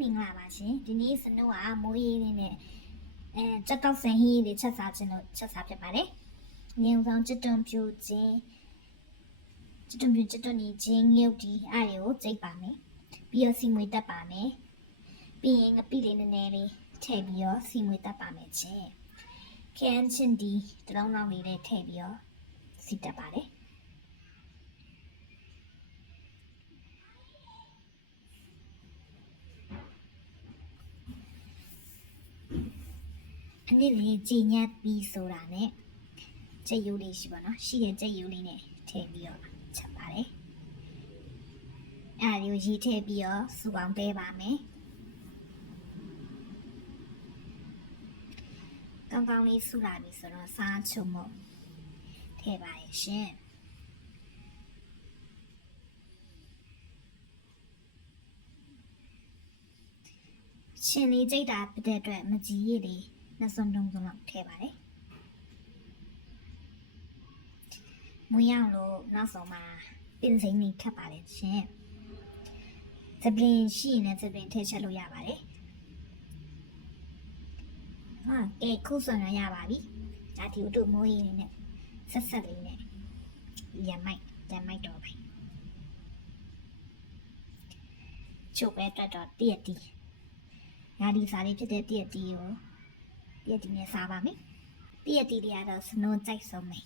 မင်္ဂလာပါရှင်ဒီနေ့စနိုးကမိုးရေးလေးနဲ့စက်တောက်ဆန်ဟင်းလေးချက်စားခြင်းလို့ချက်စားဖြစ်ပါတယ်။ငုံဆောင်ကျွတ်တွန်ပြူခြင်းကျွတ်တွန်ပြူကျွတ်တွန်နေခြင်းငုတ်ဒီအားတွေကိုကြိတ်ပါမယ်။ပြီးတော့စီမွေတက်ပါမယ်။ပြီးရင်ငပိလေးနည်းနည်းလေးထည့်ပြီးတော့စီမွေတက်ပါမယ်ချင်း။ခန်းချင်းဒီတလုံးလုံးလေးထည့်ပြီးတော့စီတက်ပါတယ်။အနည်းလေးကြည်ညက်ပြီးဆိုတာနဲ့ကြက်ရိုးလေးရှိပါတော့ရှိတဲ့ကြက်ရိုးလေးနဲ့ထည့်ပြီးတော့ချက်ပါတယ်အဲ့ဒါလေးကိုရေးထည့်ပြီးတော့စူပေါင်းတဲပါမယ်ကောင်းကောင်းလေးစူလာပြီဆိုတော့စားချုံမို့ထည့်ပါရဲ့ရှင်ရှင်လေးကြိတ်တာပြတဲ့အတွက်မကြီးရည်လေးနှစ်စုံတုံးစုံလောက်ထည့်ပါတယ်မွေးအောင်လို့နောက်ဆုံးမှာပင်စိမ်းလေးထပ်ပါတယ်ရှင်သပင်ရှိရင်လည်းသပင်ထည့်ချက်လို့ရပါတယ်ဟာကဲခုဆုံးရပါပြီဒါဒီတို့မိုးရင်းနဲ့ဆက်ဆက်လေးနဲ့ရမိုက်တော့ပဲချုပ်ပဲတက်တော့တည့်တီရာဒီစားလေးဖြစ်တဲ့တည့်တီကိုတည့်တီနဲ့စားပါမယ်တည့်တီတွေကတော့စနိုးကြိုက်ဆုံးမယ်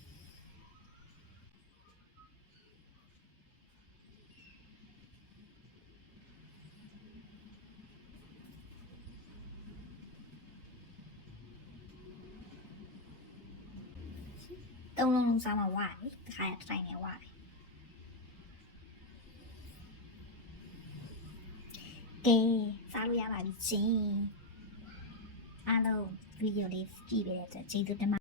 သုံးလုံးစားမှဝါတယ်တစ်ခါတစ်တိုင်းနဲ့ဝါတယ်ကဲစားလို့ရပါပြီချင်းအားလုံးဗီဒီယိုလေးကြည့်ပေးတဲ့အတွက်ကျေးဇူးတင်ပါ